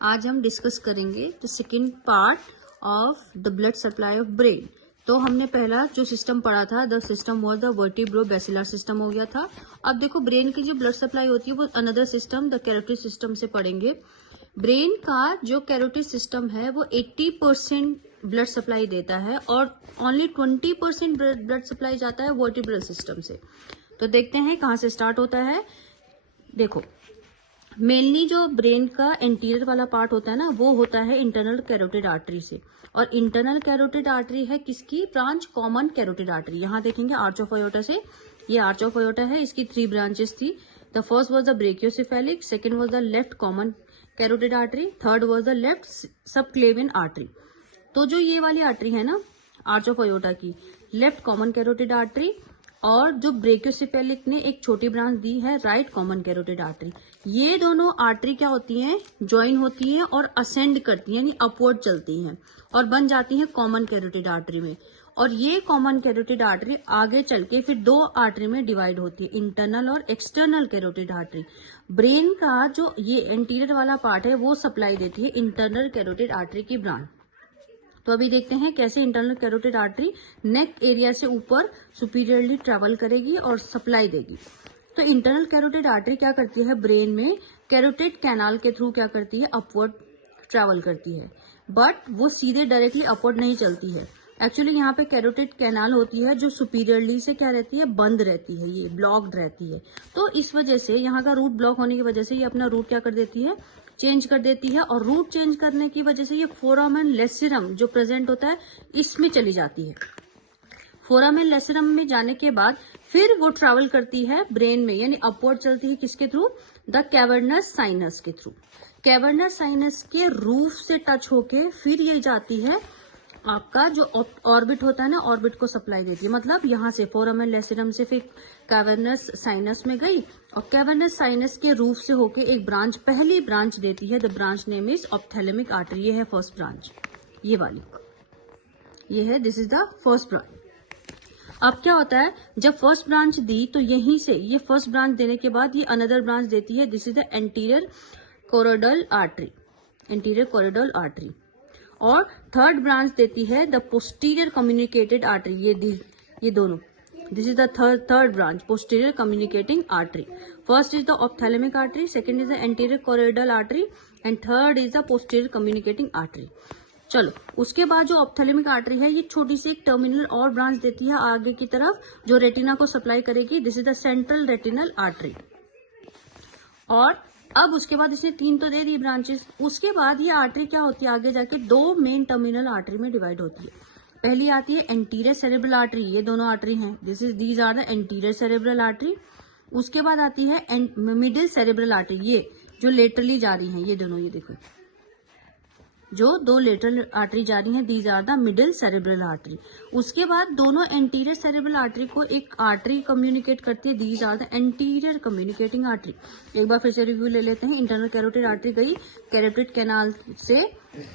आज हम डिस्कस करेंगे the second part of the blood supply of brain. तो हमने पहला जो सिस्टम पढ़ा था, the system was the vertebro basilar system हो गया था। अब देखो ब्रेन की जो ब्लड सप्लाई होती है वो another system the carotid system से पढ़ेंगे। ब्रेन का जो कैरोटिड सिस्टम है वो 80% ब्लड सप्लाई देता है और ओनली 20% ब्लड सप्लाई जाता है वर्टिब्रल सिस्टम से। तो देखते हैं कहाँ से स्टार्ट होता है। देखो मेनली जो ब्रेन का एंटीरियर वाला पार्ट होता है ना, वो होता है इंटरनल कैरोटिड आर्टरी से। और इंटरनल कैरोटिड आर्टरी है किसकी ब्रांच? Common carotid artery. यहाँ देखेंगे आर्च ऑफ अयोर्टा से, ये आर्च ऑफ अयोर्टा है, इसकी 3 ब्रांचेस थी। The first was the brachiocephalic, second was the left common carotid artery, third was the left subclavian artery. तो जो ये वाली आर्टरी है ना आर्च ऑफ अयोर्टा की, लेफ्ट कॉमन कैरोटिड आर्टरी, और जो ब्रेकियोसेफेलिक ने एक छोटी ब्रांच दी है राइट कॉमन कैरोटिड आर्टरी। ये दोनों आर्टरी क्या होती हैं? ज्वाइन होती हैं और असेंड करती हैं, यानी अपवर्ड चलती हैं और बन जाती हैं कॉमन कैरोटिड आर्टरी में। और ये कॉमन कैरोटिड आर्टरी आगे चल के फिर 2 आर्टरी में डिवाइड होती है, इंटरनल और एक्सटर्नल कैरोटिड आर्टरी। ब्रेन का जो ये एंटीरियर वाला पार्ट है वो सप्लाई देती है इंटरनल कैरोटिड आर्टरी की ब्रांच। तो अभी देखते हैं कैसे internal carotid artery neck area से ऊपर सुपीरियरली ट्रेवल करेगी और सप्लाई देगी। तो इंटरनल कैरोटिड आर्टरी क्या करती है? ब्रेन में कैरोटिड कैनाल के थ्रू क्या करती है? अपवर्ड ट्रेवल करती है, बट वो सीधे डायरेक्टली अपवर्ड नहीं चलती है। एक्चुअली यहाँ पे कैरोटिड कैनाल होती है जो सुपीरियरली से क्या रहती है? बंद रहती है, ये ब्लॉक्ड रहती है। तो इस वजह से यहाँ का रूट ब्लॉक होने की वजह से ये अपना रूट क्या कर देती है? चेंज कर देती है। और रूट चेंज करने की वजह से ये फोरामेन लेसिरम जो प्रेजेंट होता है इसमें चली जाती है। फोरामेन लेसिरम में जाने के बाद फिर वो ट्रैवल करती है ब्रेन में, यानी अपवर्ड चलती है किसके थ्रू? द कैवर्नस साइनस के थ्रू। कैवर्नस साइनस के रूफ से टच होके फिर ये जाती है आपका जो ऑर्बिट होता है ना, ऑर्बिट को सप्लाई देती है। मतलब यहाँ से फोरामेन लेसिरम से फिर कैवर्नस साइनस में गई और कैवर्नस साइनस के रूफ से होके एक ब्रांच, पहली ब्रांच देती है। The branch name is ophthalmic artery. ये है फर्स्ट ब्रांच, ये वाली, ये है, this is the first branch. अब क्या होता है, जब फर्स्ट ब्रांच दी तो यहीं से ये फर्स्ट ब्रांच देने के बाद ये अनदर ब्रांच देती है। This is the anterior choroidal artery, anterior choroidal artery. और थर्ड ब्रांच देती है द पोस्टीरियर कम्युनिकेटेड आर्टरी। ये दोनों, this is the third branch, posterior communicating artery. First is the ophthalmic artery, second is the anterior choroidal artery and third is the posterior communicating artery. चलो उसके बाद जो ऑप्थेलेमिक artery है ये छोटी सी एक टर्मिनल और ब्रांच देती है आगे की तरफ जो रेटिना को सप्लाई करेगी। This is the central retinal artery. और अब उसके बाद इसने 3 तो दे दी ब्रांचेस। उसके बाद ये आर्टरी क्या होती है? आगे जाके 2 मेन टर्मिनल आर्टरी में डिवाइड होती है। पहली आती है एंटीरियर सेरेब्रल आर्टरी, ये दोनों आर्टरी हैं, these are the anterior cerebral artery. उसके बाद आती है मिडिल सेरेब्रल आर्टरी, ये जो लेटरली जा रही है, ये दोनों, ये देखो जो 2 लेटरल आर्टरी जा रही हैं, these are the middle cerebral artery. उसके बाद दोनों एंटीरियर सेरेब्रल आर्टरी को एक आर्टरी कम्युनिकेट करती है, these are the anterior communicating artery. एक बार फिर से रिव्यू ले लेते हैं। इंटरनल कैरोटिड आर्टरी गई कैरोटिड कैनाल से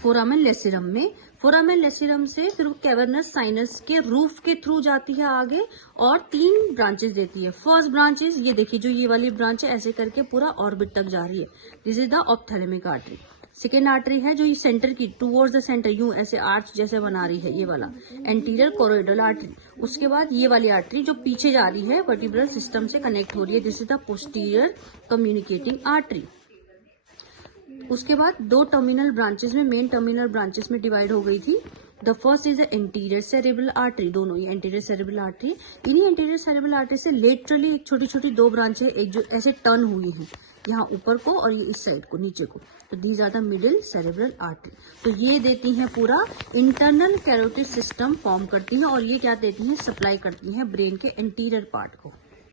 फोरामेन लेसिरम में, फोरामेन लेसिरम से फिर कैवर्नस साइनस के रूफ के थ्रू जाती है आगे और 3 ब्रांचेस देती है। फर्स्ट ब्रांचेस ये देखिए, जो ये वाली ब्रांच है ऐसे करके पूरा ऑर्बिट तक जा रही है, this is the ophthalmic artery. Second artery है जो ये सेंटर की टूवर्ड्स द सेंटर यूं ऐसे आर्च जैसे बना रही है, ये वाला एंटीरियर कोरोइडल आर्टरी। उसके बाद ये वाली आर्टरी जो पीछे जा रही है वर्टिब्रल सिस्टम से कनेक्ट हो रही है, this is the posterior communicating artery. उसके बाद 2 टर्मिनल ब्रांचेस में, मेन टर्मिनल ब्रांचेस में डिवाइड हो गई थी। The first is the anterior cerebral artery, दोनों ये एंटीरियर सेरेब्रल आर्टरी। इन्हीं एंटीरियर सेरेब्रल आर्टरी से लेटरली एक छोटी छोटी 2 ब्रांचें, एक जो ऐसे टर्न हुई हैं, यहाँ ऊपर को और ये इस साइड को नीचे को, तो these are the middle cerebral artery. तो ये देती हैं पूरा इंटरनल कैरोटिड सिस्टम फॉर्म करती हैं और ये क्या देती हैं? सप्लाई करती हैं ब्रेन के एंटीरियर पार्ट को।